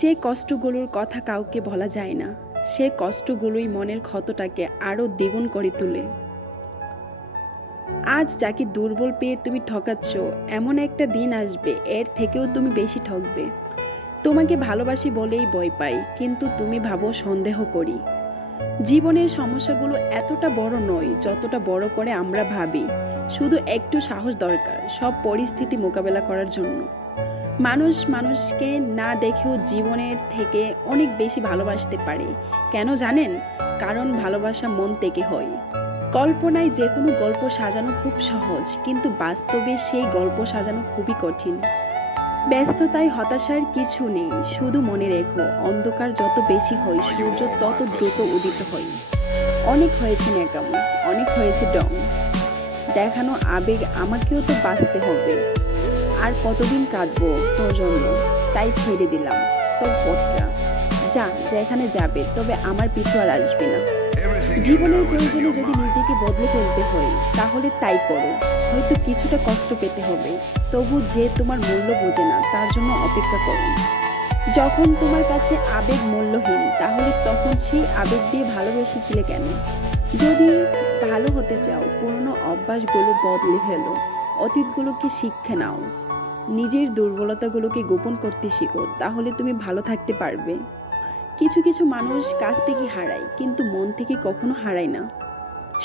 যে কষ্টগুলোর কথা কাউকে বলা যায় না, সে কষ্টগুলোই মনের ক্ষতটাকে আরো দ্বিগুণ করে তোলে। আজ যাকে দুর্বল পেয়ে তুমি ঠকাচ্ছ, এমন একটা দিন আসবে এর থেকেও তুমি বেশি ঠকবে। তোমাকে ভালোবাসি বলেই ভয় পাই, কিন্তু তুমি ভাবো সন্দেহ করি। জীবনের সমস্যাগুলো এতটা বড় নয় যতটা বড় করে আমরা ভাবি। শুধু একটু সাহস দরকার সব পরিস্থিতি মোকাবেলা করার জন্য। মানুষ মানুষকে না দেখেও জীবনের থেকে অনেক বেশি ভালোবাসতে পারে। কেন জানেন? কারণ ভালোবাসা মন থেকে হয়। কল্পনায় যে কোনো গল্প সাজানো খুব সহজ, কিন্তু বাস্তবে সেই গল্প সাজানো খুবই কঠিন। ব্যস্ততায় হতাশার কিছু নেই, শুধু মনে রেখো অন্ধকার যত বেশি হয় সূর্য তত দ্রুত উদিত হয়। অনেক হয়েছে ন্যাকামো, অনেক হয়েছে ডং, দেখানো আবেগ আমাকেও তো বাঁচতে হবে। আর কতদিন কাঁদবো তোর জন্য, তাই ছেড়ে দিলাম তোর পথটা। যা যেখানে যাবে, তবে আমার পিছু আর আসবে না। জীবনের প্রয়োজনে যদি নিজেকে বদলে ফেলতে হয় তাহলে তাই করো। হয়তো কিছুটা কষ্ট পেতে হবে, তবু যে তোমার মূল্য বোঝে না তার জন্য অপেক্ষা করো। যখন তোমার কাছে আবেগ মূল্যহীন, তাহলে তখন সেই আবেগ দিয়ে ভালোবেসেছিলে কেন? যদি ভালো হতে চাও, পুরনো অভ্যাসগুলো বদলে ফেলো, অতীতগুলোকে শিক্ষে নাও, নিজের দুর্বলতাগুলোকে গোপন করতে শিখো, তাহলে তুমি ভালো থাকতে পারবে। কিছু কিছু মানুষ কাছ থেকে হারায়, কিন্তু মন থেকে কখনো হারায় না।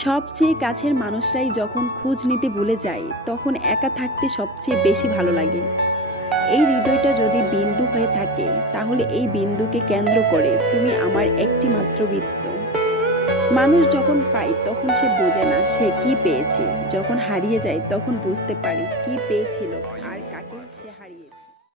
সবচেয়ে কাছের মানুষরাই যখন খোঁজ নিতে ভুলে যায়, তখন একা থাকতে সবচেয়ে বেশি ভালো লাগে। এই হৃদয়টা যদি বিন্দু হয়ে থাকে, তাহলে এই বিন্দুকে কেন্দ্র করে তুমি আমার একটি মাত্র বৃত্ত। মানুষ যখন পায় তখন সে বোঝে না সে কি পেয়েছে, যখন হারিয়ে যায় তখন বুঝতে পারে কি পেয়েছিল।